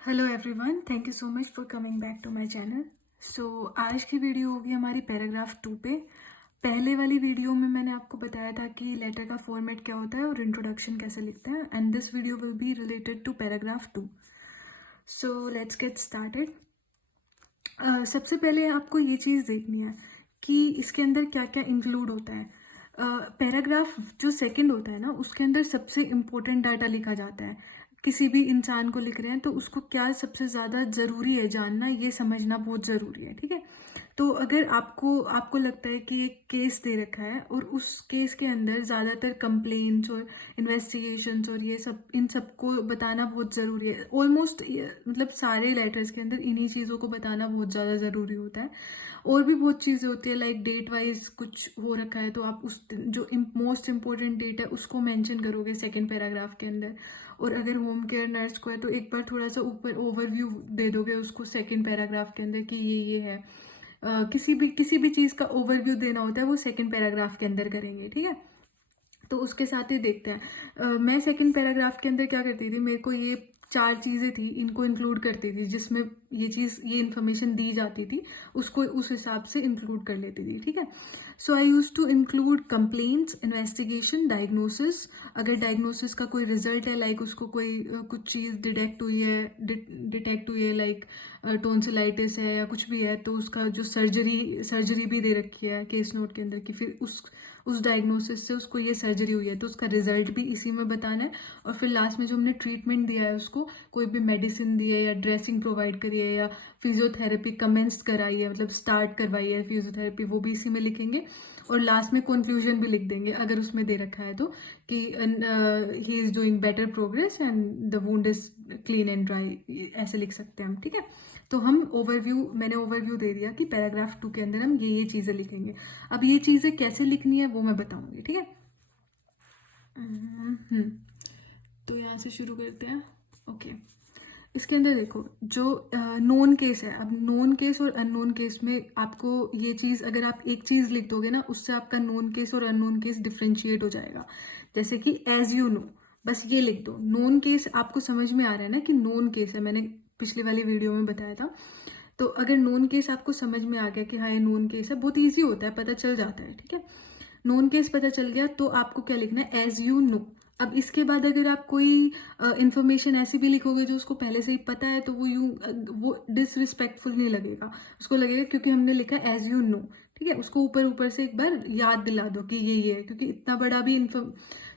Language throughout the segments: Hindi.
Hello everyone, thank you so much for coming back to my channel. So आज की वीडियो होगी हमारी पैराग्राफ 2 पे। पहले वाली वीडियो में मैंने आपको बताया था कि लेटर का फॉर्मेट क्या होता है और इंट्रोडक्शन कैसे लिखते हैं, and this video will be related to paragraph 2। So let's get started. सबसे पहले आपको ये चीज़ देखनी है कि इसके अंदर क्या क्या इंक्लूड होता है। पैराग्राफ जो सेकंड होता है ना, उसके अंदर सबसे इम्पोर्टेंट डाटा लिखा जाता है। किसी भी इंसान को लिख रहे हैं तो उसको क्या सबसे ज़्यादा ज़रूरी है जानना, ये समझना बहुत ज़रूरी है। ठीक है, तो अगर आपको आपको लगता है कि एक केस दे रखा है और उस केस के अंदर ज़्यादातर कंप्लेंट्स और इन्वेस्टिगेशंस और ये सब, इन सबको बताना बहुत ज़रूरी है। ऑलमोस्ट मतलब सारे लेटर्स के अंदर इन्हीं चीज़ों को बताना बहुत ज़्यादा ज़रूरी होता है। और भी बहुत चीज़ें होती है, लाइक डेट वाइज कुछ हो रखा है तो आप उस जो मोस्ट इम्पोर्टेंट डेट है उसको मेंशन करोगे सेकंड पैराग्राफ के अंदर। और अगर होम केयर नर्स को है तो एक बार थोड़ा सा ऊपर ओवरव्यू दे दोगे उसको सेकंड पैराग्राफ के अंदर कि ये है। किसी भी चीज़ का ओवरव्यू देना होता है वो सेकंड पैराग्राफ के अंदर करेंगे। ठीक है, तो उसके साथ ही देखते हैं। मैं सेकंड पैराग्राफ के अंदर क्या करती थी, मेरे को ये 4 चीज़ें थी, इनको इंक्लूड करती थी, जिसमें ये इन्फॉर्मेशन दी जाती थी उसको उस हिसाब से इंक्लूड कर लेती थी। ठीक है, so I used to include complaints, investigation, diagnosis. अगर डायग्नोसिस का कोई रिजल्ट है, लाइक उसको कोई कुछ चीज़ डिटेक्ट हुई है, लाइक टोन्सिलाइटिस है या कुछ भी है, तो उसका जो सर्जरी भी दे रखी है केस नोट के अंदर कि फिर उस डायग्नोसिस से उसको ये सर्जरी हुई है तो उसका रिजल्ट भी इसी में बताना है। और फिर लास्ट में जो हमने ट्रीटमेंट दिया है उसको, कोई भी मेडिसिन दी है या ड्रेसिंग प्रोवाइड करी है या फिजियोथेरेपी कमेंस कराई है, मतलब स्टार्ट करवाई है फिजियोथेरेपी, वो भी इसी में लिखेंगे। और लास्ट में कंक्लूजन भी लिख देंगे अगर उसमें दे रखा है तो, कि he is doing better progress and the wound is clean and dry, ऐसे लिख सकते हैं हम। ठीक है, तो मैंने ओवरव्यू दे दिया कि पैराग्राफ 2 के अंदर हम ये चीज़ें लिखेंगे। अब ये चीज़ें कैसे लिखनी है वो मैं बताऊंगी। ठीक है, तो यहाँ से शुरू करते हैं। ओके, इसके अंदर देखो जो नोन केस है। अब नोन केस और अननोन केस में आपको ये चीज़, अगर आप एक चीज़ लिख दोगे ना, उससे आपका नोन केस और अननोन केस डिफ्रेंशिएट हो जाएगा। जैसे कि एज यू नो, बस ये लिख दो। नोन केस आपको समझ में आ रहा है ना कि नोन केस है, मैंने पिछली वाली वीडियो में बताया था। तो अगर नोन केस आपको समझ में आ गया कि हाँ ये नोन केस है, बहुत ईजी होता है, पता चल जाता है। ठीक है, नोन केस पता चल गया तो आपको क्या लिखना है, एज यू नो। अब इसके बाद अगर आप कोई इंफॉर्मेशन ऐसी भी लिखोगे जो उसको पहले से ही पता है तो वो डिसरिस्पेक्टफुल नहीं लगेगा, उसको लगेगा क्योंकि हमने लिखा एज यू नो। ठीक है, उसको ऊपर ऊपर से एक बार याद दिला दो कि ये है, क्योंकि इतना बड़ा भी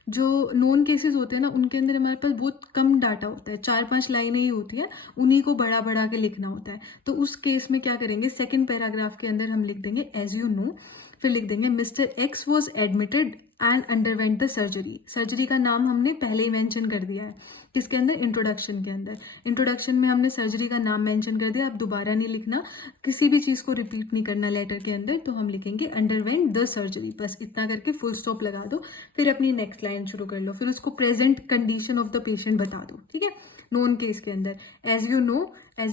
जो नोन केसेस होते हैं ना उनके अंदर हमारे पास बहुत कम डाटा होता है, 4-5 लाइनें ही होती है, उन्हीं को बड़ा बड़ा के लिखना होता है। तो उस केस में क्या करेंगे, सेकंड पैराग्राफ के अंदर हम लिख देंगे एज यू नो। फिर लिख देंगे mister x was admitted and underwent the surgery. Surgery का नाम हमने पहले ही मेंशन कर दिया है, किसके अंदर, इंट्रोडक्शन के अंदर। इंट्रोडक्शन में हमने सर्जरी का नाम मेंशन कर दिया, अब दोबारा नहीं लिखना, किसी भी चीज़ को रिपीट नहीं करना लेटर के अंदर। तो हम लिखेंगे अंडरवेंट द सर्जरी, बस इतना करके फुल स्टॉप लगा दो। फिर अपनी नेक्स्ट लाइन शुरू कर लो, फिर उसको present condition of the patient बता दो। ठीक है, नोन केस के अंदर एज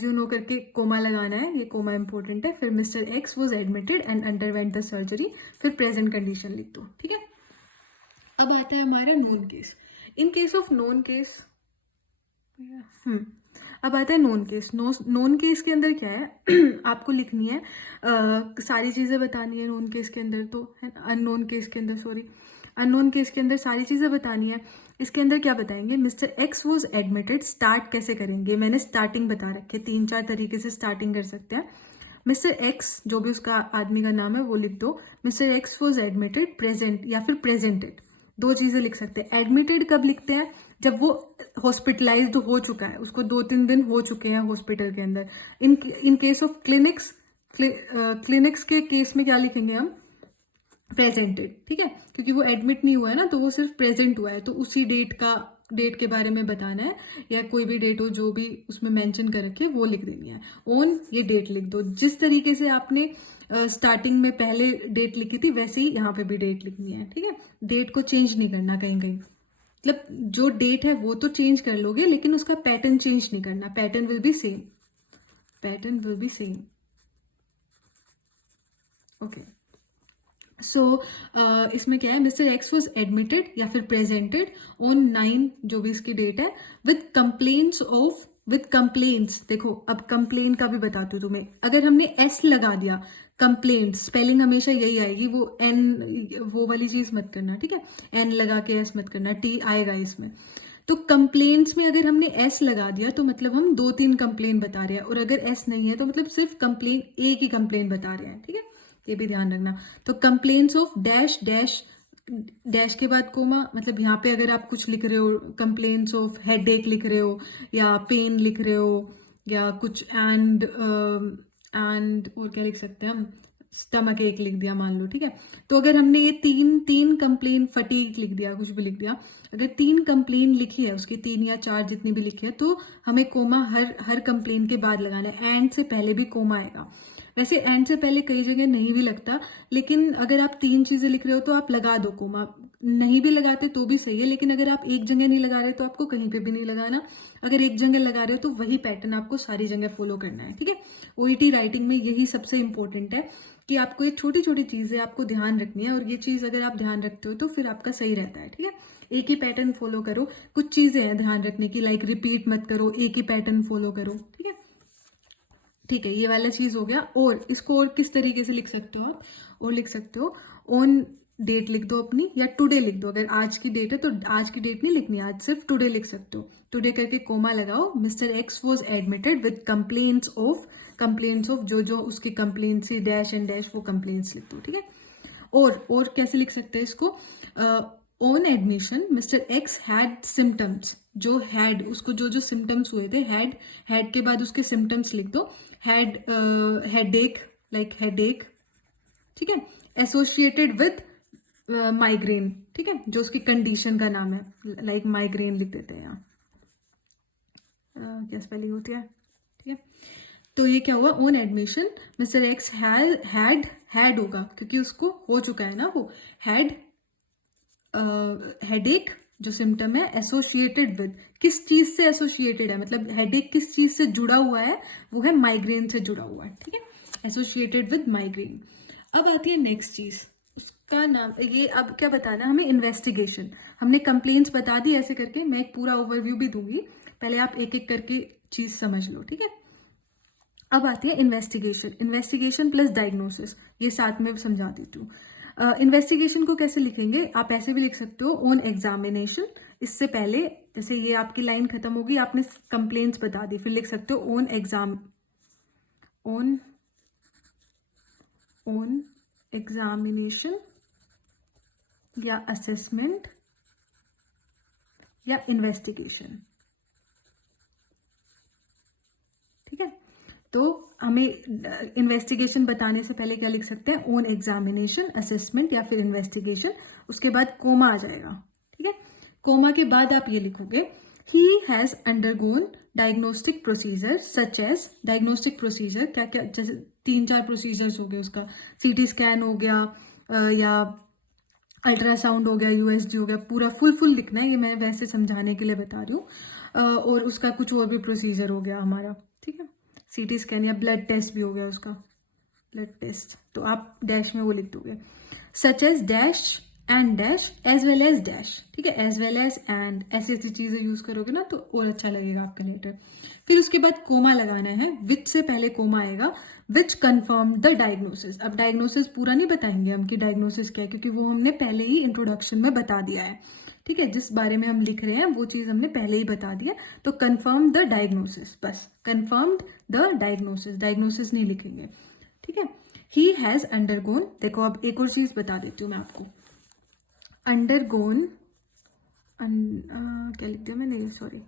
यू नो करके कोमा लगाना है, ये कोमा इंपॉर्टेंट है। फिर mister x was admitted and underwent the surgery, फिर प्रेजेंट कंडीशन लिख दो। ठीक है, अब आता है हमारा known case. In case of known case, अब आता है नोन केस। नोन केस के अंदर क्या है आपको लिखनी है, सारी चीज़ें बतानी है नोन केस के अंदर, तो है अननोन केस के अंदर, सॉरी, अननोन केस के अंदर सारी चीज़ें बतानी है। इसके अंदर क्या बताएंगे, mister x was admitted, start कैसे करेंगे, मैंने स्टार्टिंग बता रखे, 3-4 तरीके से स्टार्टिंग कर सकते हैं। मिस्टर एक्स, जो भी उसका आदमी का नाम है वो लिख दो। Mister x was admitted, present या फिर प्रेजेंटेड, दो चीज़ें लिख सकते हैं। एडमिटेड कब लिखते हैं, जब वो हॉस्पिटलाइज्ड हो चुका है, उसको 2-3 दिन हो चुके हैं हॉस्पिटल के अंदर। इन केस ऑफ क्लिनिक्स के केस में क्या लिखेंगे हम, प्रेजेंटेड। ठीक है, क्योंकि वो एडमिट नहीं हुआ है ना, तो वो सिर्फ प्रेजेंट हुआ है, तो उसी डेट के बारे में बताना है, या कोई भी डेट हो जो भी उसमें मेंशन कर रखे वो लिख देनी है। ऑन ये डेट लिख दो, जिस तरीके से आपने स्टार्टिंग में पहले डेट लिखी थी वैसे ही यहाँ पे भी डेट लिखनी है। ठीक है, डेट को चेंज नहीं करना कहीं कहीं, मतलब जो डेट है वो तो चेंज कर लोगे लेकिन उसका पैटर्न चेंज नहीं करना, pattern will be same, pattern will be same. Okay, so इसमें क्या है, मिस्टर एक्स वॉज एडमिटेड या फिर प्रेजेंटेड ऑन 9 जो भी इसकी डेट है विद कंप्लेन्स। देखो अब कंप्लेन का भी बताती हूँ तुम्हें, अगर हमने एस लगा दिया कंप्लेंट, स्पेलिंग हमेशा यही आएगी, वो एन वो वाली चीज मत करना, ठीक है, एन लगा के एस मत करना, टी आएगा इसमें। तो कंप्लेंट्स में अगर हमने एस लगा दिया तो मतलब हम 2-3 कंप्लेन बता रहे हैं, और अगर एस नहीं है तो मतलब सिर्फ कंप्लेन, एक ही कंप्लेन बता रहे हैं, ठीक है, ये भी ध्यान रखना। तो complaints of dash dash, dash के बाद कोमा, मतलब यहाँ पे अगर आप कुछ लिख रहे हो, कंप्लेन्स ऑफ हेडेक लिख रहे हो या पेन लिख रहे हो या कुछ एंड और क्या लिख सकते हैं हम, स्टमक एक लिख दिया मान लो, ठीक है। तो अगर हमने ये तीन कंप्लेन, फटीक लिख दिया, कुछ भी लिख दिया, अगर 3 कंप्लेन लिखी है, उसकी 3 या 4 जितनी भी लिखी है, तो हमें कोमा हर कंप्लेन के बाद लगाना है। एंड से पहले भी कोमा आएगा। वैसे एंड से पहले कई जगह नहीं भी लगता, लेकिन अगर आप 3 चीजें लिख रहे हो तो आप लगा दो कोमा, नहीं भी लगाते तो भी सही है, लेकिन अगर आप एक जगह नहीं लगा रहे तो आपको कहीं पे भी नहीं लगाना। अगर एक जगह लगा रहे हो तो वही पैटर्न आपको सारी जगह फॉलो करना है, ठीक है। ओईटी राइटिंग में यही सबसे इंपॉर्टेंट है कि आपको ये छोटी छोटी चीजें आपको ध्यान रखनी है, और ये चीज अगर आप ध्यान रखते हो तो फिर आपका सही रहता है, ठीक है। एक ही पैटर्न फॉलो करो, कुछ चीजें हैं ध्यान रखने की, लाइक रिपीट मत करो, एक ही पैटर्न फॉलो करो, ठीक है। ठीक है, ये वाला चीज हो गया। और इसको और किस तरीके से लिख सकते हो आप, और लिख सकते हो ऑन डेट लिख दो अपनी, या टुडे लिख दो। अगर आज की डेट है तो आज की डेट नहीं लिखनी, आज सिर्फ टुडे लिख सकते हो। टुडे करके कोमा लगाओ, mister x was admitted with complaints of जो जो उसकी कंप्लेन्ट्स, डैश एंड डैश, वो कंप्लेन्ट्स लिख दो, ठीक है। और कैसे लिख सकते हैं इसको, on admission mister x had symptoms, जो हैड, उसको जो जो सिम्टम्स हुए थे, हैड के बाद उसके सिम्टम्स लिख दो, हैड हेडेक, लाइक हेडेक, ठीक है, एसोसिएटेड विद माइग्रेन, ठीक है, जो उसकी कंडीशन का नाम है, लाइक माइग्रेन लिख देते हैं यहाँ, क्या स्पेलिंग होती है, ठीक है। तो ये क्या हुआ, on admission mister x had होगा क्योंकि उसको हो चुका है ना, वो हैड हेडेक जो सिम्टम है, एसोसिएटेड विद, किस चीज से एसोसिएटेड है, मतलब हेडेक किस चीज से जुड़ा हुआ है, वो है माइग्रेन से जुड़ा हुआ है, ठीक है, एसोसिएटेड विद माइग्रेन। अब आती है नेक्स्ट चीज, उसका नाम ये, अब क्या बताना हमें, इन्वेस्टिगेशन। हमने कंप्लेंट्स बता दी ऐसे करके, मैं एक पूरा ओवरव्यू भी दूंगी, पहले आप एक एक करके चीज समझ लो, ठीक है। अब आती है इन्वेस्टिगेशन प्लस डायग्नोसिस, ये साथ में समझा देती हूँ। इन्वेस्टिगेशन को कैसे लिखेंगे, आप ऐसे भी लिख सकते हो, ऑन एग्जामिनेशन। इससे पहले जैसे ये आपकी लाइन खत्म होगी, आपने कंप्लेंट्स बता दी, फिर लिख सकते हो ऑन एग्जामिनेशन या असेसमेंट या इन्वेस्टिगेशन, ठीक है। तो हमें इन्वेस्टिगेशन बताने से पहले क्या लिख सकते हैं, ऑन एग्जामिनेशन, असेसमेंट या फिर इन्वेस्टिगेशन, उसके बाद कोमा आ जाएगा, ठीक है। कोमा के बाद आप ये लिखोगे, he has undergone diagnostic procedure such as, diagnostic procedure क्या क्या, जैसे 3-4 प्रोसीजर्स हो गए उसका, सीटी स्कैन हो गया या अल्ट्रासाउंड हो गया, यूएसजी हो गया, पूरा फुल लिखना है, ये मैं वैसे समझाने के लिए बता रही हूँ। और उसका कुछ और भी प्रोसीजर हो गया हमारा, ठीक है, सीटी स्कैन या ब्लड टेस्ट भी हो गया उसका, ब्लड टेस्ट, तो आप डैश में वो लिख दोगे, such as dash and dash as well as dash, ठीक है, एज वेल एज एंड, ऐसी ऐसी चीजें यूज करोगे ना तो और अच्छा लगेगा आपका लेटर। फिर उसके बाद कोमा लगाना है, विच से पहले कोमा आएगा, विच कन्फर्म द डायग्नोसिस। अब डायग्नोसिस पूरा नहीं बताएंगे हम कि डायग्नोसिस क्या है, क्योंकि वो हमने पहले ही इंट्रोडक्शन में बता दिया है, ठीक है, जिस बारे में हम लिख रहे हैं वो चीज हमने पहले ही बता दिया। तो कन्फर्म द डायग्नोसिस, बस कन्फर्म्ड द डायग्नोसिस, डायग्नोसिस नहीं लिखेंगे, ठीक है। ही हैज अंडरगोन, देखो अब एक और चीज बता देती हूँ मैं आपको, अंडरगोन, क्या लिख दिया मैंने, सॉरी,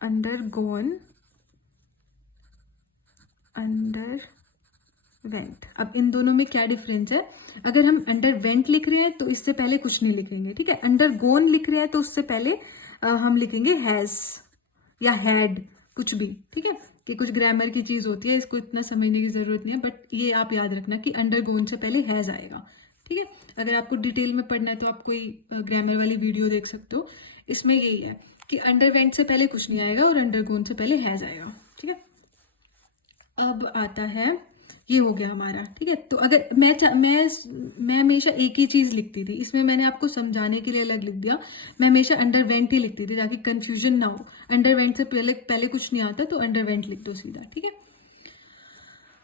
अंडरगोन, अंडरवेंट। अब इन दोनों में क्या डिफरेंस है, अगर हम अंडरवेंट लिख रहे हैं तो इससे पहले कुछ नहीं लिखेंगे, ठीक है। अंडरगोन लिख रहे हैं तो उससे पहले हम लिखेंगे हैज या हैड, कुछ भी, ठीक है, कि कुछ ग्रामर की चीज होती है, इसको इतना समझने की जरूरत नहीं है, बट ये आप याद रखना कि अंडरगोन से पहले हैज आएगा, ठीक है। अगर आपको डिटेल में पढ़ना है तो आप कोई ग्रामर वाली वीडियो देख सकते हो, इसमें यही है कि अंडरवेंट से पहले कुछ नहीं आएगा और अंडरगोन से पहले हैज आएगा, ठीक है। अब आता है ये हो गया हमारा, ठीक है। तो अगर मैं हमेशा एक ही चीज़ लिखती थी, इसमें मैंने आपको समझाने के लिए अलग लिख दिया। मैं हमेशा अंडरवेंट ही लिखती थी ताकि कंफ्यूजन ना हो। अंडरवेंट से पहले पहले कुछ नहीं आता तो अंडरवेंट लिख दो सीधा, ठीक है।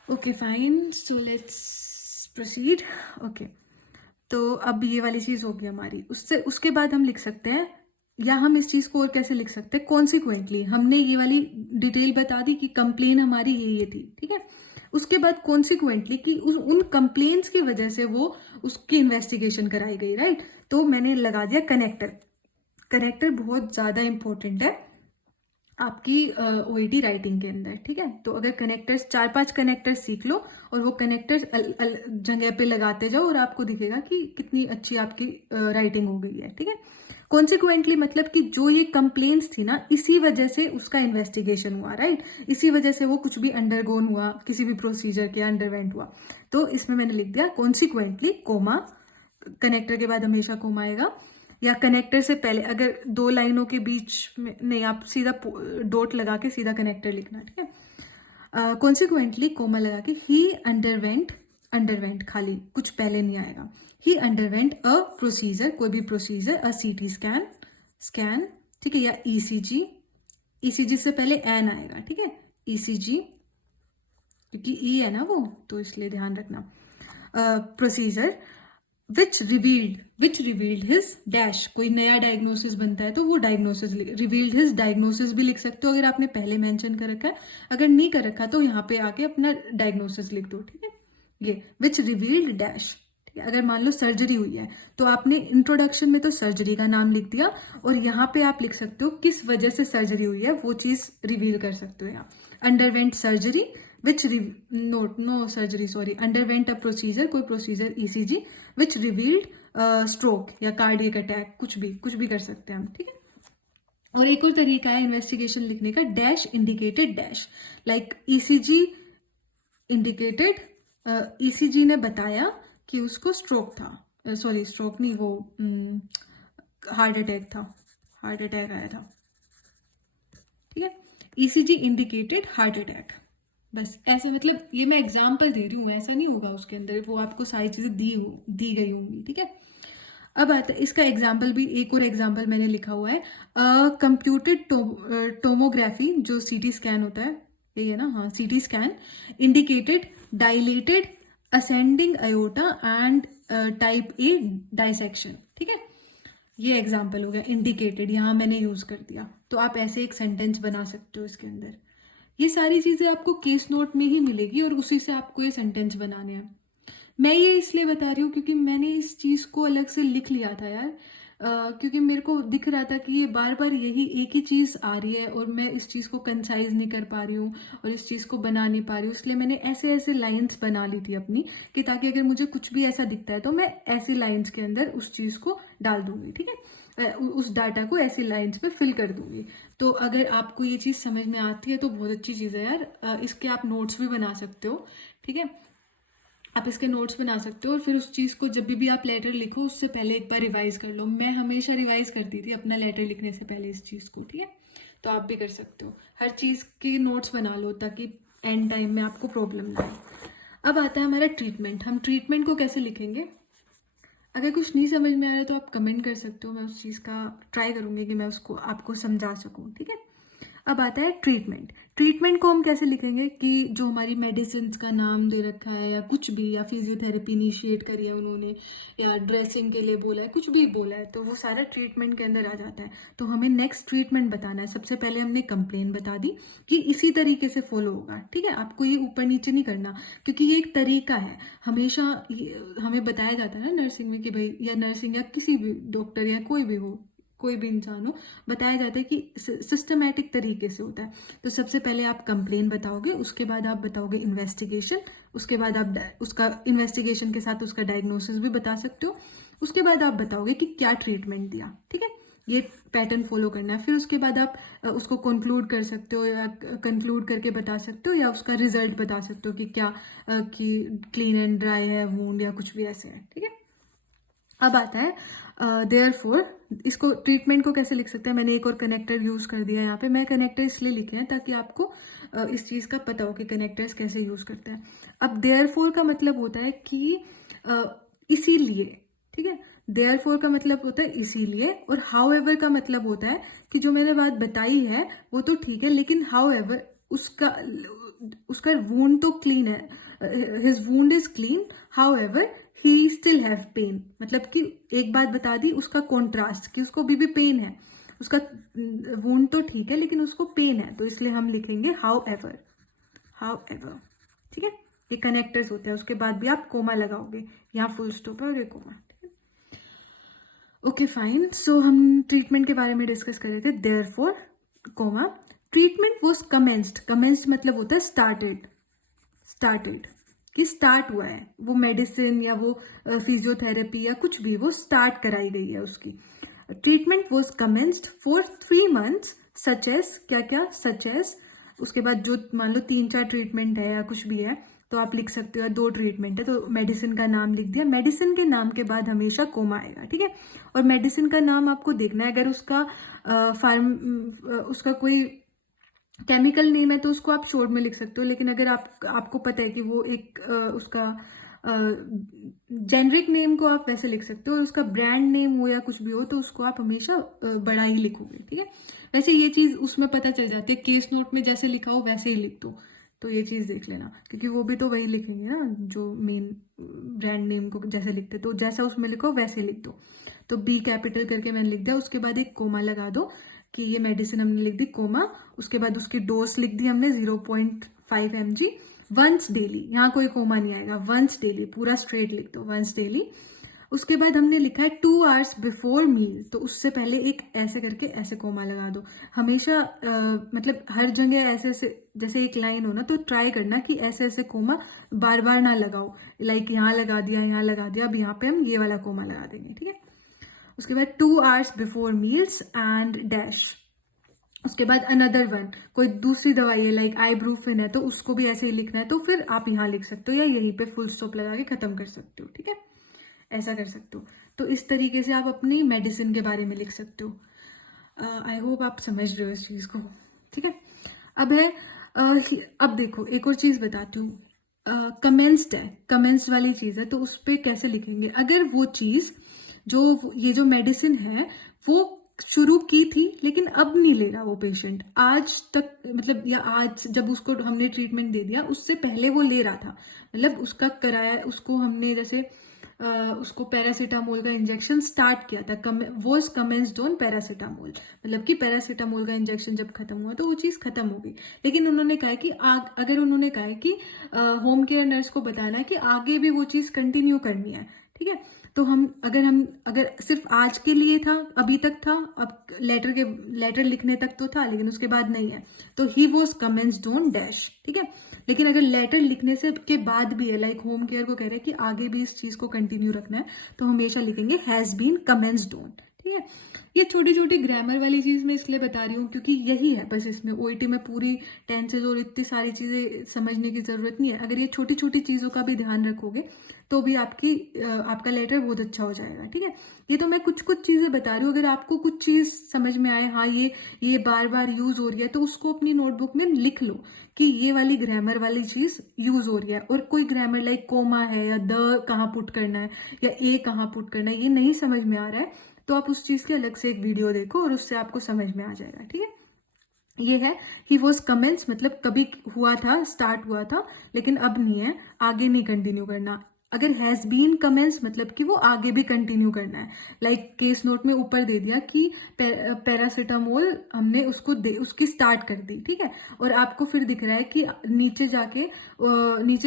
Okay fine, so let's proceed. Okay, तो अब ये वाली चीज़ होगी हमारी। उससे उसके बाद हम लिख सकते हैं, या हम इस चीज़ को और कैसे लिख सकते हैं, कॉन्सिक्वेंटली। हमने ये वाली डिटेल बता दी कि कंप्लेन हमारी ये थी, ठीक है। उसके बाद कॉन्सिक्वेंटली कि उन कंप्लेन्स की वजह से वो उसकी इन्वेस्टिगेशन कराई गई, राइट। तो मैंने लगा दिया कनेक्टर। कनेक्टर बहुत ज़्यादा इंपॉर्टेंट है आपकी ओईटी राइटिंग के अंदर, ठीक है। तो अगर कनेक्टर्स 4-5 कनेक्टर्स सीख लो और वो कनेक्टर्स जगह पे लगाते जाओ और आपको दिखेगा कि कितनी अच्छी आपकी राइटिंग हो गई है, ठीक है। कॉन्सिक्वेंटली मतलब कि जो ये कंप्लेंट्स थी ना, इसी वजह से उसका इन्वेस्टिगेशन हुआ, राइट। इसी वजह से वो कुछ भी अंडरगोन हुआ, किसी भी प्रोसीजर के अंडरवेंट हुआ। तो इसमें मैंने लिख दिया कॉन्सिक्वेंटली कोमा, कनेक्टर के बाद हमेशा कोमा आएगा, या कनेक्टर से पहले अगर 2 लाइनों के बीच में नहीं, आप सीधा डॉट लगा के सीधा कनेक्टर लिखना, ठीक है। कॉन्सिक्वेंटली कोमा लगा के ही अंडरवेंट खाली, कुछ पहले नहीं आएगा। ही अंडरवेंट अ प्रोसीजर, कोई भी प्रोसीजर, अ सीटी स्कैन, ठीक है, या ईसीजी से पहले एन आएगा, ठीक है। ईसीजी, क्योंकि ई है ना वो, तो इसलिए ध्यान रखना। Procedure which revealed his dash, कोई नया डायग्नोसिस बनता है तो वो डायग्नोसिस, रिवील्ड हिज डायग्नोसिस भी लिख सकते हो अगर आपने पहले मेंशन कर रखा है। अगर नहीं कर रखा तो यहाँ पे आके अपना डायग्नोसिस लिख दो, ठीक है। ये विच रिवील्ड डैश, ठीक है। अगर मान लो सर्जरी हुई है तो आपने इंट्रोडक्शन में तो सर्जरी का नाम लिख दिया, और यहाँ पे आप लिख सकते हो किस वजह से सर्जरी हुई है, वो चीज रिवील कर सकते हो यहाँ। Underwent surgery, underwent a procedure, कोई प्रोसीजर, ईसीजी, विच रिवील्ड स्ट्रोक या कार्डियक अटैक, कुछ भी कर सकते हैं हम, ठीक है। और एक और तरीका है इन्वेस्टिगेशन लिखने का, dash indicated dash, like ECG indicated, ECG ने बताया कि उसको स्ट्रोक था, सॉरी स्ट्रोक नहीं, वो हार्ट अटैक आया था, ठीक है। ईसीजी इंडिकेटेड हार्ट अटैक, बस ऐसे, मतलब ये मैं एग्जाम्पल दे रही हूँ, ऐसा नहीं होगा उसके अंदर, वो आपको सारी चीजें दी गई होंगी, ठीक है। अब आता है इसका एग्जाम्पल भी, एक और एग्जाम्पल मैंने लिखा हुआ है, कंप्यूटेड टोमोग्राफी, जो सीटी स्कैन होता है, यही है ना, हाँ, CT scan indicated dilated ascending aorta and type A dissection, ठीक है। ये एग्जाम्पल हो गया इंडिकेटेड, यहाँ मैंने यूज कर दिया। तो आप ऐसे एक सेंटेंस बना सकते हो इसके अंदर। ये सारी चीजें आपको केस नोट में ही मिलेगी और उसी से आपको ये सेंटेंस बनाने हैं। मैं ये इसलिए बता रही हूँ क्योंकि मैंने इस चीज को अलग से लिख लिया था यार, क्योंकि मेरे को दिख रहा था कि ये बार बार यही एक ही चीज आ रही है और मैं इस चीज को कंसाइज नहीं कर पा रही हूँ और इस चीज को बना नहीं पा रही हूँ। इसलिए मैंने ऐसे ऐसे लाइंस बना ली थी अपनी, कि ताकि अगर मुझे कुछ भी ऐसा दिखता है तो मैं ऐसी लाइंस के अंदर उस चीज को डाल दूंगी, ठीक है, उस डाटा को ऐसी लाइंस पे फिल कर दूंगी। तो अगर आपको ये चीज समझ में आती है तो बहुत अच्छी चीज है यार। इसके आप नोट्स भी बना सकते हो, ठीक है। आप इसके नोट्स बना सकते हो और फिर उस चीज़ को जब भी आप लेटर लिखो उससे पहले एक बार रिवाइज कर लो। मैं हमेशा रिवाइज करती थी अपना लेटर लिखने से पहले इस चीज़ को, ठीक है। तो आप भी कर सकते हो, हर चीज़ के नोट्स बना लो ताकि एंड टाइम में आपको प्रॉब्लम ना आए। अब आता है हमारा ट्रीटमेंट। हम ट्रीटमेंट को कैसे लिखेंगे? अगर कुछ नहीं समझ में आ रहा है तो आप कमेंट कर सकते हो, मैं उस चीज़ का ट्राई करूँगी कि मैं उसको आपको समझा सकूँ, ठीक है। अब आता है ट्रीटमेंट। ट्रीटमेंट को हम कैसे लिखेंगे कि जो हमारी मेडिसिन का नाम दे रखा है या कुछ भी, या फिजियोथेरेपी इनिशिएट करी है उन्होंने, या ड्रेसिंग के लिए बोला है, कुछ भी बोला है, तो वो सारा ट्रीटमेंट के अंदर आ जाता है। तो हमें नेक्स्ट ट्रीटमेंट बताना है। सबसे पहले हमने कंप्लेन बता दी कि इसी तरीके से फॉलो होगा, ठीक है। आपको ये ऊपर नीचे नहीं करना, क्योंकि ये एक तरीका है। हमेशा हमें बताया जाता है ना नर्सिंग में कि भाई, या नर्सिंग या किसी भी डॉक्टर या कोई भी हो, कोई भी इंसान हो, बताया जाता है कि सिस्टमैटिक तरीके से होता है। तो सबसे पहले आप कंप्लेन बताओगे, उसके बाद आप बताओगे इन्वेस्टिगेशन, उसके बाद आप उसका इन्वेस्टिगेशन के साथ उसका डायग्नोसिस भी बता सकते हो, उसके बाद आप बताओगे कि क्या ट्रीटमेंट दिया, ठीक है। ये पैटर्न फॉलो करना है। फिर उसके बाद आप उसको कंक्लूड कर सकते हो, या कंक्लूड करके बता सकते हो, या उसका रिजल्ट बता सकते हो कि क्या कि क्लीन एंड ड्राई है वूंड, या कुछ भी ऐसे है, ठीक है। अब आता है देयरफॉर इसको ट्रीटमेंट को कैसे लिख सकते हैं, मैंने एक और कनेक्टर यूज कर दिया यहाँ पे। मैं कनेक्टर इसलिए लिखे हैं ताकि आपको इस चीज का पता हो कि कनेक्टर्स कैसे यूज करते हैं। अब देयरफॉर का मतलब होता है कि इसीलिए, ठीक है। देयरफॉर का मतलब होता है इसीलिए, और हाउएवर का मतलब होता है कि जो मैंने बात बताई है वो तो ठीक है, लेकिन हाउएवर उसका वूंड तो क्लीन है, his wound is clean, however he still have pain. मतलब कि एक बात बता दी उसका कॉन्ट्रास्ट कि उसको अभी भी पेन है, उसका वूंड तो ठीक है लेकिन उसको पेन है, तो इसलिए हम लिखेंगे हाउएवर, हाउएवर, ठीक है। ये कनेक्टर्स होते हैं, उसके बाद भी आप कोमा लगाओगे, यहाँ फुल स्टॉप है और ये कोमा, ठीक है। ओके फाइन, सो हम ट्रीटमेंट के बारे में डिस्कस कर रहे थे। Therefore comma, treatment was commenced, commenced मतलब होता है स्टार्टेड, स्टार्टेड कि स्टार्ट हुआ है, वो मेडिसिन या वो फिजियोथेरेपी या कुछ भी वो स्टार्ट कराई गई है उसकी। Treatment was commenced for 3 months such as, क्या क्या, सच एज, उसके बाद जो मान लो 3-4 ट्रीटमेंट है या कुछ भी है तो आप लिख सकते हो, 2 ट्रीटमेंट है तो मेडिसिन का नाम लिख दिया। मेडिसिन के नाम के बाद हमेशा कोमा आएगा, ठीक है। और मेडिसिन का नाम आपको देखना है, अगर उसका उसका कोई केमिकल नेम है तो उसको आप शॉर्ट में लिख सकते हो, लेकिन अगर आपको पता है कि वो एक उसका जेनरिक नेम को आप वैसे लिख सकते हो, और उसका ब्रांड नेम हो या कुछ भी हो तो उसको आप हमेशा बड़ा ही लिखोगे, ठीक है। वैसे ये चीज उसमें पता चल जाती है, केस नोट में जैसे लिखा हो वैसे ही लिख दो, तो ये चीज देख लेना, क्योंकि वो भी तो वही लिखेंगे ना जो मेन ब्रांड नेम को जैसे लिखते, तो जैसा उसमें लिखो वैसे लिख दो। तो बी कैपिटल करके मैंने लिख दिया, उसके बाद एक कोमा लगा दो कि ये मेडिसिन हमने लिख दी कोमा, उसके बाद उसकी डोज लिख दी हमने 0.5 mg वंस डेली, यहाँ कोई कोमा नहीं आएगा, वंस डेली पूरा स्ट्रेट लिख दो, वंस डेली। उसके बाद हमने लिखा है 2 hours बिफोर मील, तो उससे पहले एक ऐसे करके ऐसे कोमा लगा दो हमेशा। मतलब हर जगह ऐसे ऐसे जैसे एक लाइन हो ना, तो ट्राई करना कि ऐसे ऐसे कोमा बार बार ना लगाओ, लाइक यहाँ लगा दिया, यहाँ लगा दिया, अब यहाँ पे हम ये वाला कोमा लगा देंगे, ठीक है। उसके बाद 2 hours before meals and dash. उसके बाद अनदर वन, कोई दूसरी दवाई है लाइक आइब्रूफिन है तो उसको भी ऐसे ही लिखना है, तो फिर आप यहाँ लिख सकते हो या यहीं पे फुल स्टॉप लगा के खत्म कर सकते हो, ठीक है। ऐसा कर सकते हो, तो इस तरीके से आप अपनी मेडिसिन के बारे में लिख सकते हो। आई होप आप समझ रहे हो इस चीज को, ठीक है। अब है अब देखो एक और चीज बताती हूँ, कमेंस्ड है, कमेंस्ड वाली चीज है तो उस पर कैसे लिखेंगे। अगर वो चीज जो ये जो मेडिसिन है वो शुरू की थी लेकिन अब नहीं ले रहा वो पेशेंट, आज तक मतलब या आज जब उसको हमने ट्रीटमेंट दे दिया उससे पहले वो ले रहा था, मतलब उसका कराया, उसको हमने जैसे उसको पैरासीटामोल का इंजेक्शन स्टार्ट किया था, वॉज कमेंस्ड ऑन पैरासीटामोल, मतलब कि पैरासीटामोल का इंजेक्शन जब खत्म हुआ तो वो चीज खत्म हो गई। लेकिन उन्होंने कहा कि अगर उन्होंने कहा कि होम केयर नर्स को बताना है कि आगे भी वो चीज कंटिन्यू करनी है, ठीक है। तो हम अगर सिर्फ आज के लिए था, अभी तक था, अब लेटर लिखने तक तो था लेकिन उसके बाद नहीं है, तो he was commenced on dash, ठीक है। लेकिन अगर लेटर लिखने से के बाद भी है, लाइक होम केयर को कह रहे हैं कि आगे भी इस चीज को कंटिन्यू रखना है, तो हमेशा लिखेंगे हैज बीन कमेंस्ड ऑन, ठीक है। ये छोटी छोटी ग्रामर वाली चीज मैं इसलिए बता रही हूँ क्योंकि यही है बस, इसमें ओईटी में पूरी टेंसेज और इतनी सारी चीजें समझने की जरूरत नहीं है। अगर ये छोटी छोटी चीजों का भी ध्यान रखोगे तो भी आपका लेटर बहुत अच्छा हो जाएगा, ठीक है। ये तो मैं कुछ कुछ चीजें बता रही हूँ, अगर आपको कुछ चीज समझ में आए, हाँ ये बार बार यूज हो रही है, तो उसको अपनी नोटबुक में लिख लो कि ये वाली ग्रामर वाली चीज यूज हो रही है। और कोई ग्रामर लाइक कोमा है या द कहाँ पुट करना है या ए कहाँ पुट करना है, ये नहीं समझ में आ रहा है तो आप उस चीज की अलग से एक वीडियो देखो और उससे आपको समझ में आ जाएगा, ठीक है। ये है ही वॉज कमेंस, मतलब कभी हुआ था, स्टार्ट हुआ था लेकिन अब नहीं है, आगे नहीं कंटिन्यू करना। अगर हैज बीन कमेंस मतलब कि वो आगे भी कंटिन्यू करना है, लाइक केस नोट में ऊपर दे दिया कि पैरासीटामोल हमने उसकी स्टार्ट कर दी, ठीक है। और आपको फिर दिख रहा है कि नीचे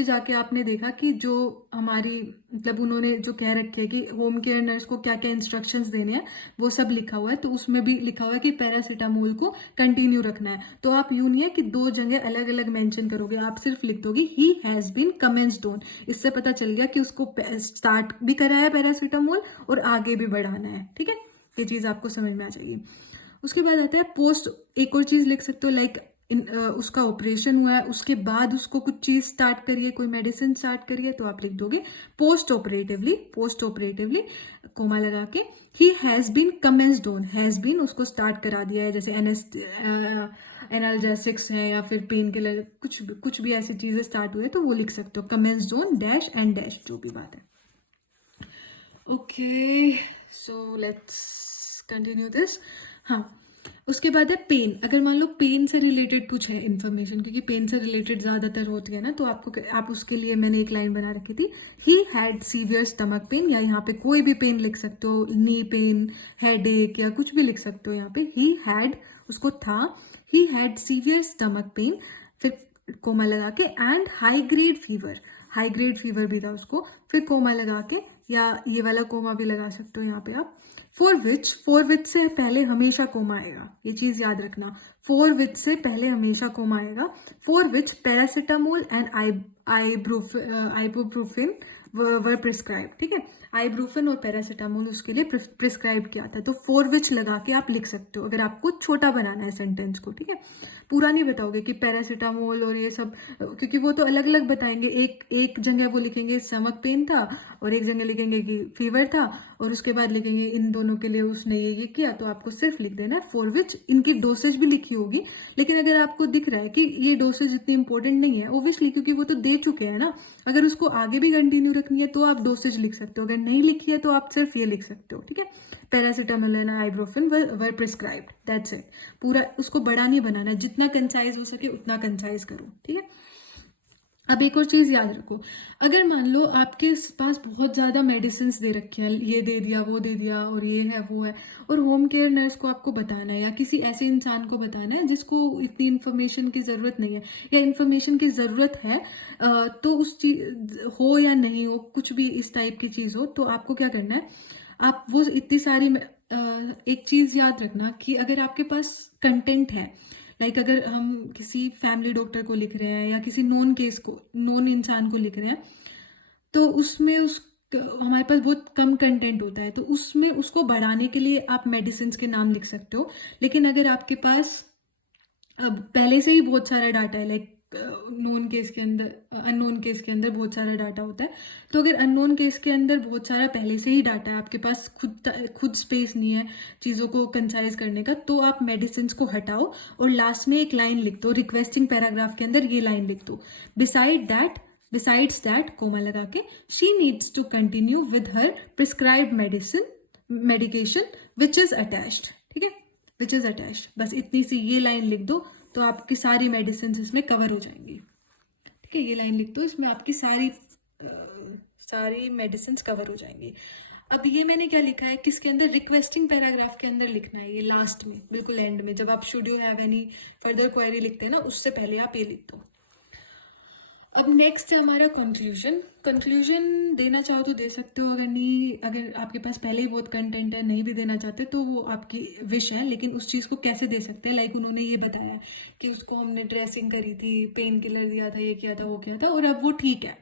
जाके आपने देखा कि जो हमारी मतलब उन्होंने जो कह रखे है कि होम केयर नर्स को क्या क्या इंस्ट्रक्शंस देने हैं वो सब लिखा हुआ है, तो उसमें भी लिखा हुआ है कि पैरासीटामोल को कंटिन्यू रखना है। तो आप यूं नहीं है कि 2 जगह अलग अलग मेंशन करोगे, आप सिर्फ लिख दोगे ही हैज बीन कमेंस्ड ऑन, इससे पता चल गया कि उसको स्टार्ट भी कराया पैरासीटामोल और आगे भी बढ़ाना है, ठीक है। ये चीज आपको समझ में आ जाएगी। उसके बाद आता है पोस्ट, एक और चीज लिख सकते हो लाइक उसका ऑपरेशन हुआ है, उसके बाद उसको कुछ चीज़ स्टार्ट करिए, कोई मेडिसिन स्टार्ट करिए, तो आप लिख दोगे पोस्ट ऑपरेटिवली कोमा लगा के ही has been commenced on, has been उसको स्टार्ट करा दिया है, जैसे एनाल्जेसिक्स है या फिर पेन किलर, कुछ भी ऐसी चीज़ें स्टार्ट हुई है तो वो लिख सकते हो, commenced on dash and dash, जो भी बात है। Okay, so let's continue this. हाँ, उसके बाद है पेन। अगर मान लो पेन से रिलेटेड कुछ है इन्फॉर्मेशन, क्योंकि पेन से रिलेटेड ज़्यादातर होती है ना, तो आप उसके लिए मैंने एक लाइन बना रखी थी, he had severe stomach pain, या यहाँ पे कोई भी पेन लिख सकते हो, नी पेन, हेड एक, या कुछ भी लिख सकते हो। यहाँ पे ही हैड उसको था, he had severe stomach pain, फिर कोमा लगा के एंड हाई ग्रेड फीवर भी था उसको, फिर कोमा लगा के, या ये वाला कोमा भी लगा सकते हो यहाँ पे आप। फॉर विच से पहले हमेशा कोमा आएगा, ये चीज याद रखना, फॉर विच से पहले हमेशा कोमा आएगा। For which paracetamol and ibuprofen were prescribe, ठीक है, आइब्रूफेन और पैरासिटामोल उसके लिए प्रिस्क्राइब किया था। तो फॉर विच लगा के आप लिख सकते हो अगर आपको छोटा बनाना है सेंटेंस को, ठीक है, पूरा नहीं बताओगे कि पैरासिटामोल और ये सब, क्योंकि वो तो अलग अलग बताएंगे, एक जगह वो लिखेंगे स्टमक पेन था और एक जगह लिखेंगे कि फीवर था, और उसके बाद लिखेंगे इन दोनों के लिए उसने ये किया। तो आपको सिर्फ लिख देना है फॉर विच, इनकी डोसेज भी लिखी होगी, लेकिन अगर आपको दिख रहा है कि ये डोसेज इतनी इंपॉर्टेंट नहीं है, ओब्वियसली क्योंकि वो तो दे चुके हैं ना, अगर उसको आगे भी कंटिन्यू रखनी है तो आप डोसेज लिख सकते हो, अगर नहीं लिखी है तो आप सिर्फ ये लिख सकते हो, ठीक है, paracetamol and ibuprofen were prescribed, that's it. पूरा उसको बड़ा नहीं बनाना, जितना कंसाइज हो सके उतना कंसाइज करो, ठीक है। अब एक और चीज याद रखो, अगर मान लो आपके पास बहुत ज्यादा मेडिसिन दे रखी है, ये दे दिया वो दे दिया और ये है वो है, और होम केयर नर्स को आपको बताना है या किसी ऐसे इंसान को बताना है जिसको इतनी इन्फॉर्मेशन की जरूरत नहीं है, या इन्फॉर्मेशन की जरूरत है, तो उस चीज हो या नहीं हो, कुछ भी इस टाइप की चीज हो, तो आपको क्या करना है, आप वो इतनी सारी एक चीज याद रखना कि अगर आपके पास कंटेंट है, लाइक अगर हम किसी फैमिली डॉक्टर को लिख रहे हैं या किसी नॉन इंसान को लिख रहे हैं, तो उसमें हमारे पास बहुत कम कंटेंट होता है, तो उसमें उसको बढ़ाने के लिए आप मेडिसिन के नाम लिख सकते हो। लेकिन अगर आपके पास अब पहले से ही बहुत सारा डाटा है, लाइक अननोन केस के अंदर बहुत सारा डाटा होता है, तो अगर अननोन केस के अंदर बहुत सारा पहले से ही डाटा है, आपके पास खुद स्पेस नहीं है चीज़ों को कंसाइज करने का, तो आप मेडिसिन को हटाओ और लास्ट में एक लाइन लिख दो, रिक्वेस्टिंग पैराग्राफ के अंदर ये लाइन लिख दो, बिसाइड्स दैट कोमा लगा के, she needs to continue with her prescribed medication which is attached, ठीक है, विच इज अटैच्ड, बस इतनी सी ये लाइन लिख दो तो आपकी सारी मेडिसिन इसमें कवर हो जाएंगी, ठीक है, ये लाइन लिख दो, इसमें आपकी सारी मेडिसिन कवर हो जाएंगी। अब ये मैंने क्या लिखा है, किसके अंदर, रिक्वेस्टिंग पैराग्राफ के अंदर लिखना है, ये लास्ट में बिल्कुल एंड में, जब आप should you have any further query लिखते हैं ना, उससे पहले आप ये लिख दो। अब नेक्स्ट है हमारा कंक्लूजन देना चाहो तो दे सकते हो, अगर आपके पास पहले ही बहुत कंटेंट है, नहीं भी देना चाहते तो वो आपकी विश है, लेकिन उस चीज़ को कैसे दे सकते हैं, लाइक उन्होंने ये बताया कि उसको हमने ड्रेसिंग करी थी, पेन किलर दिया था, ये किया था वो किया था, और अब वो ठीक है,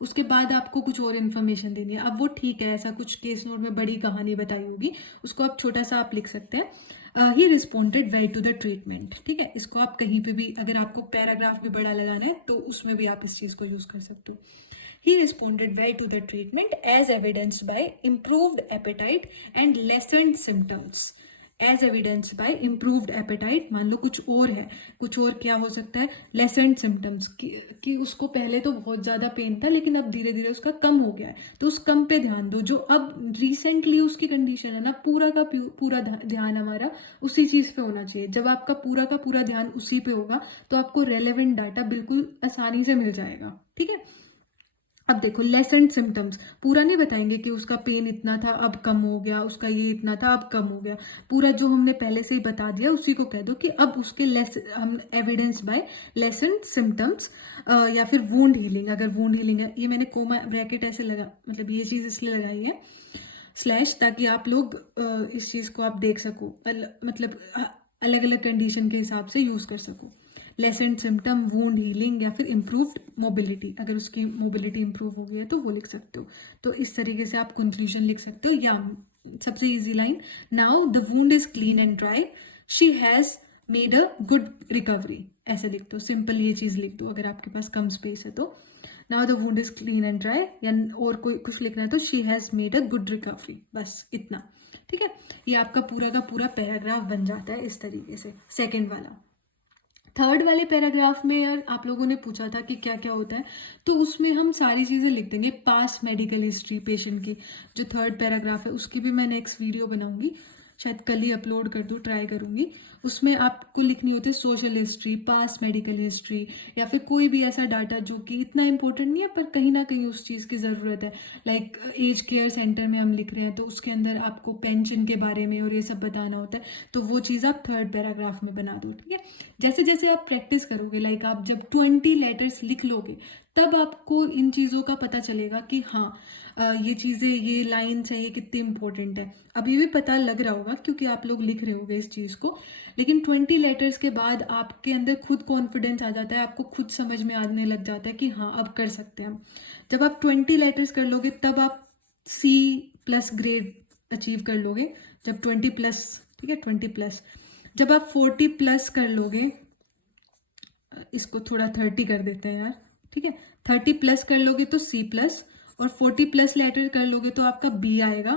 उसके बाद आपको कुछ और इन्फॉर्मेशन देनी है, अब वो ठीक है, ऐसा कुछ केस नोट में बड़ी कहानी बताई होगी, उसको आप छोटा सा आप लिख सकते हैं, he responded well to the treatment, ठीक है, इसको आप कहीं पे भी, अगर आपको पैराग्राफ भी बड़ा लगाना है तो उसमें भी आप इस चीज को यूज कर सकते हो। He responded well to the treatment as evidenced by improved appetite and lessened symptoms. As evidenced by improved appetite, मान लो कुछ और है, कुछ और क्या हो सकता है, lessened symptoms, कि उसको पहले तो बहुत ज़्यादा पेन था लेकिन अब धीरे धीरे उसका कम हो गया है, तो उस कम पे ध्यान दो, जो अब रिसेंटली उसकी कंडीशन है ना, पूरा का पूरा ध्यान हमारा उसी चीज़ पे होना चाहिए। जब आपका पूरा का पूरा ध्यान उसी पे होगा तो आपको रेलेवेंट डाटा बिल्कुल आसानी से मिल जाएगा, ठीक है। अब देखो, लेसेंट सिम्टम्स पूरा नहीं बताएंगे कि उसका पेन इतना था अब कम हो गया, उसका ये इतना था अब कम हो गया, पूरा जो हमने पहले से ही बता दिया उसी को कह दो कि अब उसके हम एविडेंस बाय लेसेंट सिम्टम्स, या फिर वुंड हीलिंग, अगर वुंड हीलिंग है, ये मैंने कोमा ब्रैकेट ऐसे लगा, मतलब ये चीज़ इसलिए लगाई है स्लैश, ताकि आप लोग इस चीज़ को आप देख सको, मतलब अलग अलग कंडीशन के हिसाब से यूज़ कर सको। लेसेंट सिम्टम, वुंड हीलिंग, या फिर इम्प्रूव्ड मोबिलिटी, अगर उसकी मोबिलिटी इम्प्रूव हो गई है तो वो लिख सकते हो। तो इस तरीके से आप कंक्लूजन लिख सकते हो। या सबसे easy line, now the wound is clean and dry, she has made a good recovery, ऐसे लिख दो, सिंपल ये चीज़ लिख दो अगर आपके पास कम स्पेस है तो। Now the wound is clean and dry, या और कोई कुछ लिखना है तो she has made a good recovery, बस इतना। ठीक है, ये आपका पूरा का पूरा पैराग्राफ बन जाता है इस तरीके से, सेकेंड वाला। थर्ड वाले पैराग्राफ में यार आप लोगों ने पूछा था कि क्या क्या होता है, तो उसमें हम सारी चीज़ें लिख देंगे। पास मेडिकल हिस्ट्री पेशेंट की, जो थर्ड पैराग्राफ है उसकी भी मैं नेक्स्ट वीडियो बनाऊंगी, शायद कल ही अपलोड कर दूँ, ट्राई करूंगी। उसमें आपको लिखनी होती है सोशल हिस्ट्री, पास मेडिकल हिस्ट्री, या फिर कोई भी ऐसा डाटा जो कि इतना इंपॉर्टेंट नहीं है पर कहीं ना कहीं उस चीज़ की ज़रूरत है। लाइक एज केयर सेंटर में हम लिख रहे हैं तो उसके अंदर आपको पेंशन के बारे में और ये सब बताना होता है, तो वो चीज़ आप थर्ड पैराग्राफ में बना दो। ठीक है, जैसे जैसे आप प्रैक्टिस करोगे, लाइक आप जब 20 लेटर्स लिख लोगे तब आपको इन चीज़ों का पता चलेगा कि हाँ ये चीज़ें, ये लाइन्स है, ये कितनी इंपॉर्टेंट है। अब ये भी पता लग रहा होगा क्योंकि आप लोग लिख रहे होगे इस चीज़ को, लेकिन 20 लेटर्स के बाद आपके अंदर खुद कॉन्फिडेंस आ जाता है, आपको खुद समझ में आने लग जाता है कि हाँ अब कर सकते हैं हम। जब आप 20 लेटर्स कर लोगे तब आप C+ ग्रेड अचीव कर लोगे, जब 20+, ठीक है 20+। जब आप 40+ कर लोगे, इसको थोड़ा 30 कर देते हैं यार, ठीक है, 30+ कर लोगे तो C+, और 40+ लेटर कर लोगे तो आपका B आएगा।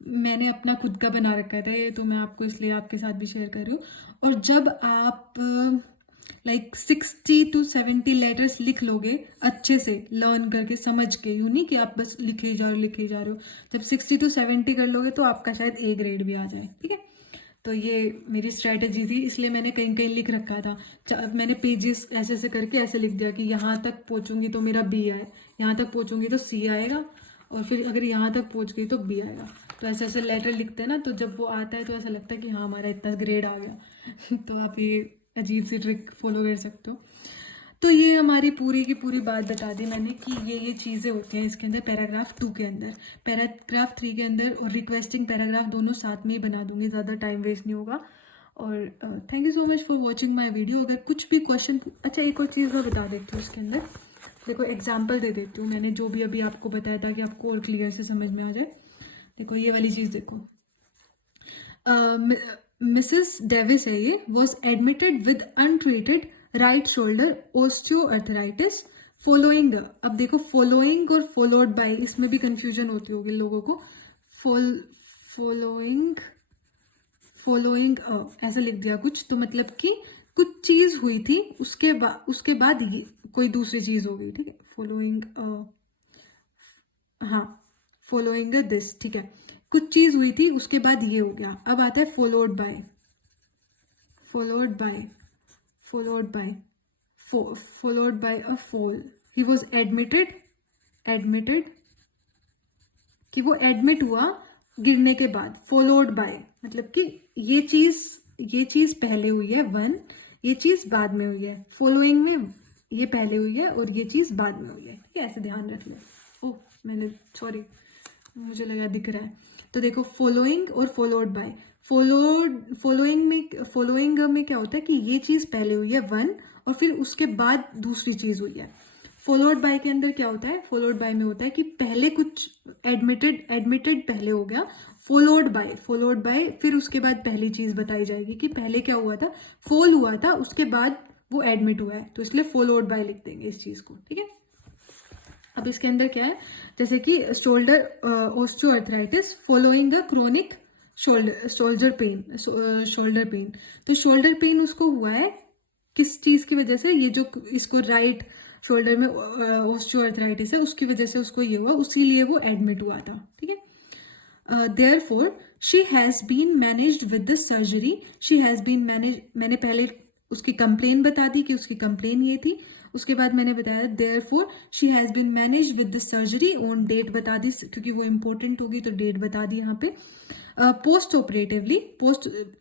मैंने अपना खुद का बना रखा था ये, तो मैं आपको इसलिए आपके साथ भी शेयर कर रही हूँ। और जब आप लाइक 60 to 70 लेटर्स लिख लोगे अच्छे से, लर्न करके, समझ के, यूँ नहीं कि आप बस लिखे ही जा रहे हो, जब 60 to 70 कर लोगे तो आपका शायद A ग्रेड भी आ जाए। ठीक है, तो ये मेरी स्ट्रैटेजी थी, इसलिए मैंने कहीं कहीं लिख रखा था। मैंने पेजेस ऐसे ऐसे करके ऐसे लिख दिया कि यहाँ तक पहुँचूंगी तो मेरा B आए, यहाँ तक पहुँचूंगी तो C आएगा, और फिर अगर यहाँ तक पहुँच गई तो B आएगा। तो ऐसे ऐसे लेटर लिखते हैं ना, तो जब वो आता है तो ऐसा लगता है कि हाँ हमारा इतना ग्रेड आ गया। तो आप ये अजीब सी ट्रिक फॉलो कर सकते हो। तो ये हमारी पूरी की पूरी बात बता दी मैंने कि ये चीज़ें होती हैं इसके अंदर, पैराग्राफ 2 के अंदर। पैराग्राफ 3 के अंदर और रिक्वेस्टिंग पैराग्राफ दोनों साथ में ही बना दूंगी, ज़्यादा टाइम वेस्ट नहीं होगा। और thank you so much for watching my video. अगर कुछ भी क्वेश्चन, अच्छा एक और चीज़ मैं बता देती हूँ इसके अंदर, देखो एग्जाम्पल दे देती हूँ मैंने जो भी अभी आपको बताया था कि आपको और क्लियर से समझ में आ जाए। देखो ये वाली चीज़ देखो, मिसेस डेविस है ये, was admitted with untreated right shoulder osteoarthritis following the, अब देखो फॉलोइंग और फॉलोड बाय, इसमें भी कंफ्यूजन होती होगी लोगों को। फॉलोइंग ऐसा लिख दिया कुछ, तो मतलब कि कुछ चीज हुई थी उसके बाद ये कोई दूसरी चीज हो गई। ठीक है, फॉलोइंग, हाँ फॉलोइंग दिस, ठीक है, कुछ चीज हुई थी उसके बाद ये हो गया। अब आता है followed by, a fall. He was admitted कि वो एडमिट हुआ गिरने के बाद, फॉलोड बाय मतलब कि ये चीज पहले हुई है, 1, ये चीज बाद में हुई है। फॉलोइंग में ये पहले हुई है और ये चीज बाद में हुई है। ठीक है, ऐसे ध्यान रख लो। ओह मैंने, सॉरी मुझे लगा दिख रहा है। तो देखो फॉलोइंग और फॉलोड बाय, फॉलोइंग में क्या होता है कि ये चीज पहले हुई है 1, और फिर उसके बाद दूसरी चीज हुई है। फॉलोड बाय के अंदर क्या होता है, फॉलोड बाय में होता है कि पहले कुछ एडमिटेड पहले हो गया, फॉलोड बाय फिर उसके बाद पहली चीज बताई जाएगी कि पहले क्या हुआ था, फॉल हुआ था, उसके बाद वो एडमिट हुआ है, तो इसलिए फॉलोड बाय लिख देंगे इस चीज को। ठीक है, अब इसके अंदर क्या है, जैसे कि shoulder osteoarthritis following the chronic shoulder pain, तो शोल्डर पेन उसको हुआ है किस चीज की वजह से, ये जो इसको राइट शोल्डर में ऑस्टियोआर्थराइटिस है उसकी वजह से उसको ये हुआ, उसीलिए वो एडमिट हुआ था। ठीक है, therefore she has been managed with the surgery, मैंने पहले उसकी कंप्लेन बता दी कि उसकी कंप्लेन ये थी, उसके बाद मैंने बताया therefore she has been managed with the surgery, on date बता दी क्योंकि वो इंपॉर्टेंट होगी तो डेट बता दी यहाँ पे। पोस्ट ऑपरेटिवली,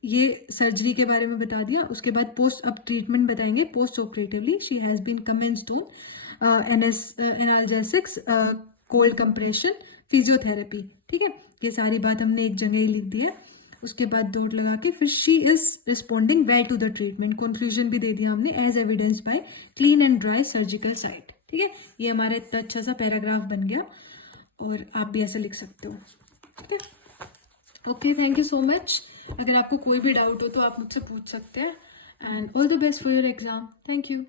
ये सर्जरी के बारे में बता दिया, उसके बाद अब ट्रीटमेंट बताएंगे। Post operatively she has been commenced on analgesics, cold compression, physiotherapy. ठीक है, ये सारी बात हमने एक जगह ही लिख दी है। उसके बाद डॉट लगा के फिर she is responding well to the treatment, conclusion भी दे दिया हमने, as evidence by clean and dry surgical site. ठीक है, ये हमारा इतना अच्छा सा पैराग्राफ बन गया और आप भी ऐसा लिख सकते हो। ठीक है, okay thank you so much. अगर आपको कोई भी डाउट हो तो आप मुझसे पूछ सकते हैं। and all the best for your exam. Thank you.